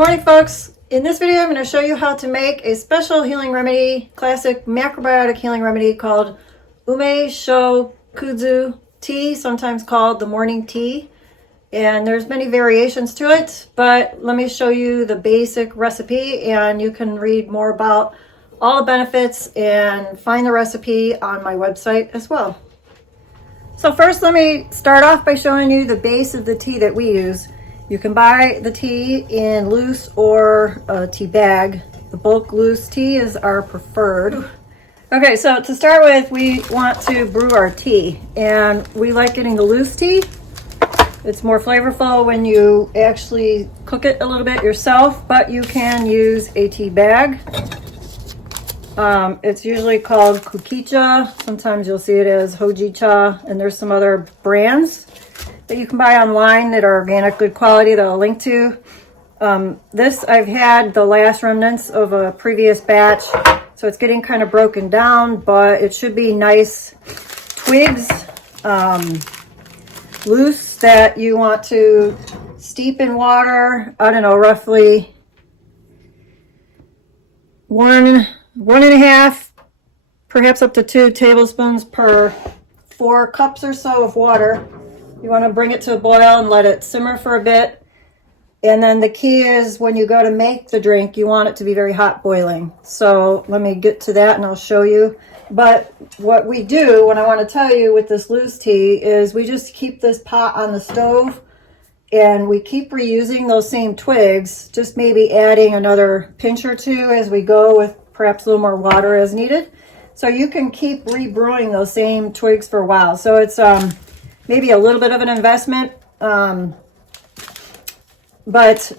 morning, folks. In this video, I'm going to show you how to make a special healing remedy, classic macrobiotic healing remedy called Ume Sho Kudzu Tea, sometimes called the morning tea. And there's many variations to it, but let me show you the basic recipe and you can read more about all the benefits and find the recipe on my website as well. So first, let me start off by showing you the base of the tea that we use. You can buy the tea in loose or a tea bag. The bulk loose tea is our preferred. Okay, so to start with, we want to brew our tea, and we like getting the loose tea. It's more flavorful when you actually cook it a little bit yourself, but you can use a tea bag. It's usually called kukicha. Sometimes you'll see it as hojicha, and there's some other brands that you can buy online that are organic, good quality that I'll link to. This I've had the last remnants of a previous batch, so it's getting kind of broken down, but it should be nice twigs, loose, that you want to steep in water. I don't know, roughly one and a half, perhaps up to 2 tablespoons per 4 cups or so of water. You want to bring it to a boil and let it simmer for a bit. And then the key is when you go to make the drink, you want it to be very hot boiling. So let me get to that and I'll show you. But what we do, what I want to tell you with this loose tea, is we just keep this pot on the stove and we keep reusing those same twigs, just maybe adding another pinch or two as we go with perhaps a little more water as needed. So you can keep rebrewing those same twigs for a while. So it's maybe a little bit of an investment, but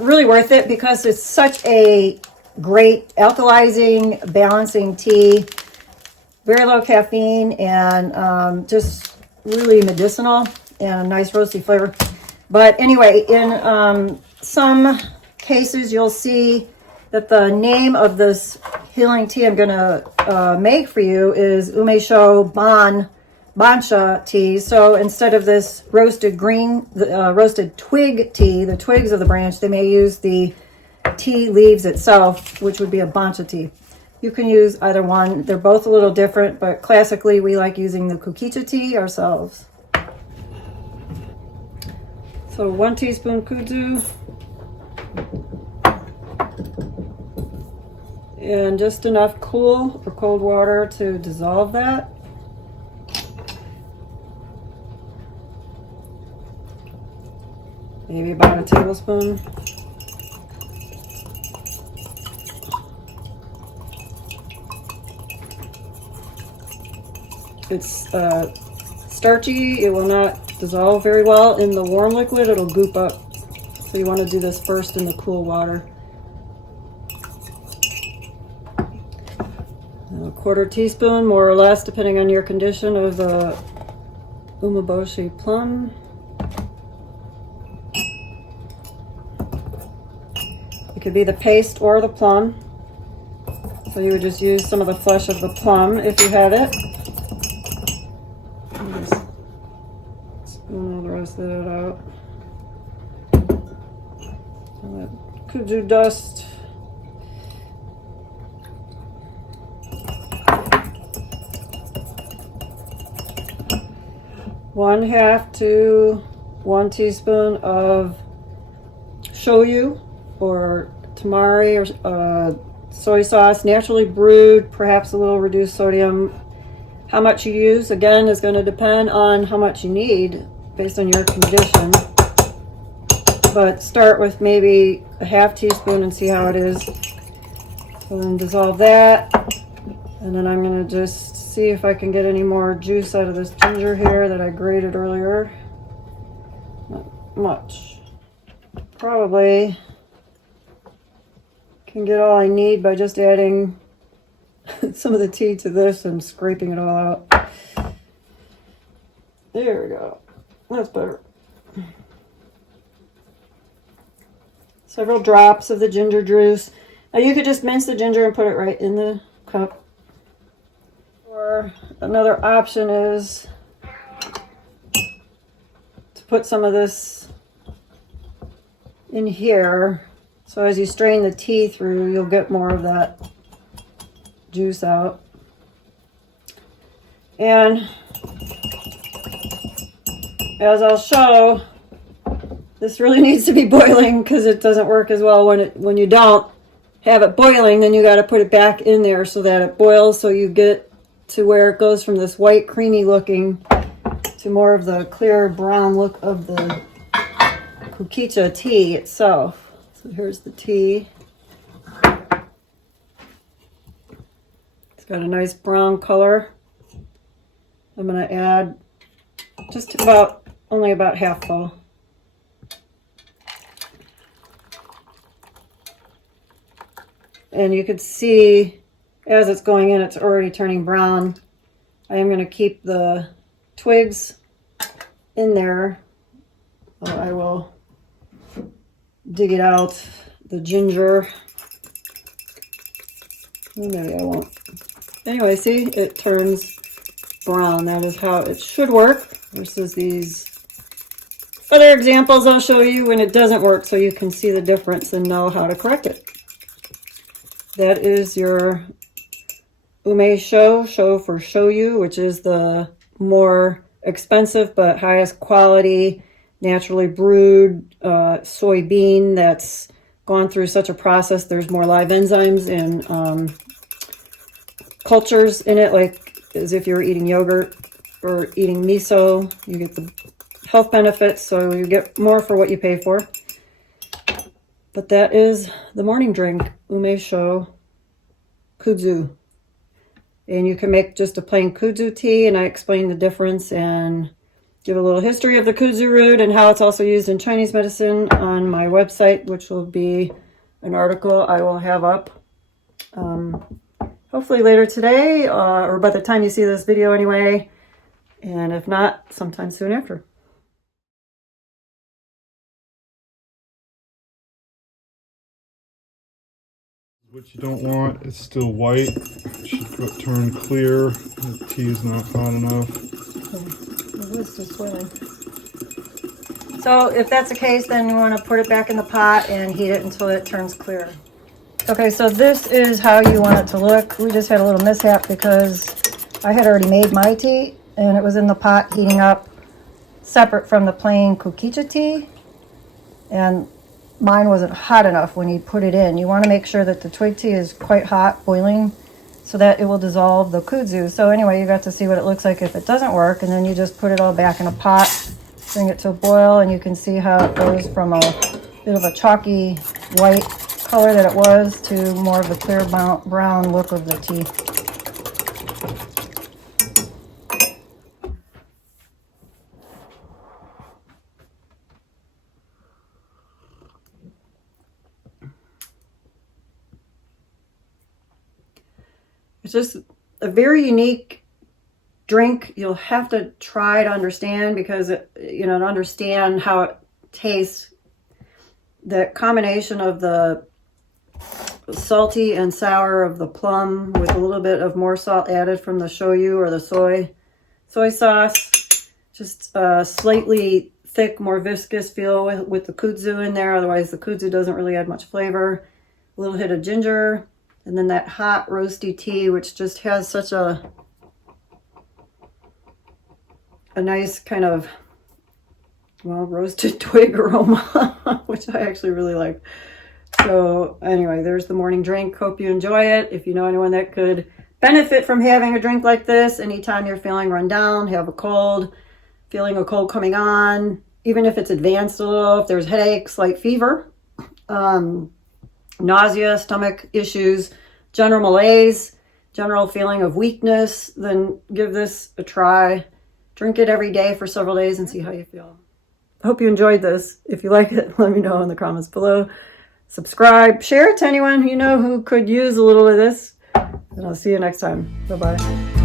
really worth it because it's such a great alkalizing, balancing tea. Very low caffeine and just really medicinal and a nice roasty flavor. But anyway, in some cases you'll see that the name of this healing tea I'm going to make for you is Ume Sho Bancha tea. So instead of this roasted roasted twig tea, the twigs of the branch, they may use the tea leaves itself, which would be a bancha tea. You can use either one. They're both a little different, but classically we like using the kukicha tea ourselves. So 1 teaspoon kudzu. And just enough cool or cold water to dissolve that. Maybe about a tablespoon. It's starchy. It will not dissolve very well in the warm liquid. It'll goop up. So you want to do this first in the cool water. A 1/4 teaspoon, more or less, depending on your condition, of the umeboshi plum. It could be the paste or the plum. So you would just use some of the flesh of the plum if you have it. Just spoon all the rest of it out. And that kudzu dust. One half to 1 teaspoon of shoyu or tamari or soy sauce, naturally brewed, perhaps a little reduced sodium. How much you use, again, is going to depend on how much you need based on your condition. But start with maybe a half teaspoon and see how it is. So then dissolve that. And then I'm going to just see if I can get any more juice out of this ginger here that I grated earlier. Not much. Probably can get all I need by just adding some of the tea to this and scraping it all out. There we go. That's better. Several drops of the ginger juice. Now you could just mince the ginger and put it right in the cup. Or another option is to put some of this in here So as you strain the tea through, you'll get more of that juice out. And as I'll show, this really needs to be boiling because it doesn't work as well when you don't have it boiling. Then you got to put it back in there so that it boils, so you get to where it goes from this white creamy looking to more of the clear brown look of the Kudzu tea itself. So here's the tea. It's got a nice brown color. I'm going to add just only about half full. And you could see as it's going in, it's already turning brown. I am going to keep the twigs in there. I will dig it out, the ginger. Maybe I won't. Anyway, see, it turns brown. That is how it should work versus these other examples I'll show you when it doesn't work, so you can see the difference and know how to correct it. That is your Ume Sho for shoyu, which is the more expensive but highest quality, naturally brewed soybean that's gone through such a process. There's more live enzymes and cultures in it, like as if you were eating yogurt or eating miso. You get the health benefits, so you get more for what you pay for. But that is the morning drink, Ume Sho Kudzu. And you can make just a plain kudzu tea, and I explain the difference and give a little history of the kudzu root and how it's also used in Chinese medicine on my website, which will be an article I will have up hopefully later today, or by the time you see this video anyway, and if not, sometime soon after. What you don't want is still white. It should turn clear. The tea is not hot enough. It is just swirling. So if that's the case, then you want to put it back in the pot and heat it until it turns clear. Okay, so this is how you want it to look. We just had a little mishap because I had already made my tea and it was in the pot heating up separate from the plain Kudzu tea, and mine wasn't hot enough when you put it in. You want to make sure that the twig tea is quite hot, boiling, so that it will dissolve the kudzu. So anyway, you got to see what it looks like if it doesn't work, and then you just put it all back in a pot, bring it to a boil, and you can see how it goes from a bit of a chalky white color that it was to more of the clear brown look of the tea. It's just a very unique drink. You'll have to try to understand, because to understand how it tastes, the combination of the salty and sour of the plum with a little bit of more salt added from the shoyu or the soy sauce, just a slightly thick, more viscous feel with the kudzu in there. Otherwise the kudzu doesn't really add much flavor. A little hit of ginger, and then that hot roasty tea, which just has such a nice kind of, well, roasted twig aroma, which I actually really like. So anyway, there's the morning drink. Hope you enjoy it. If you know anyone that could benefit from having a drink like this, anytime you're feeling run down, have a cold, feeling a cold coming on, even if it's advanced a little, if there's headaches, slight fever, nausea, stomach issues, general malaise, general feeling of weakness, then give this a try. Drink it every day for several days and see how you feel. I hope you enjoyed this. If you like it, let me know in the comments below. Subscribe, share it to anyone you know who could use a little of this, and I'll see you next time. Bye-bye.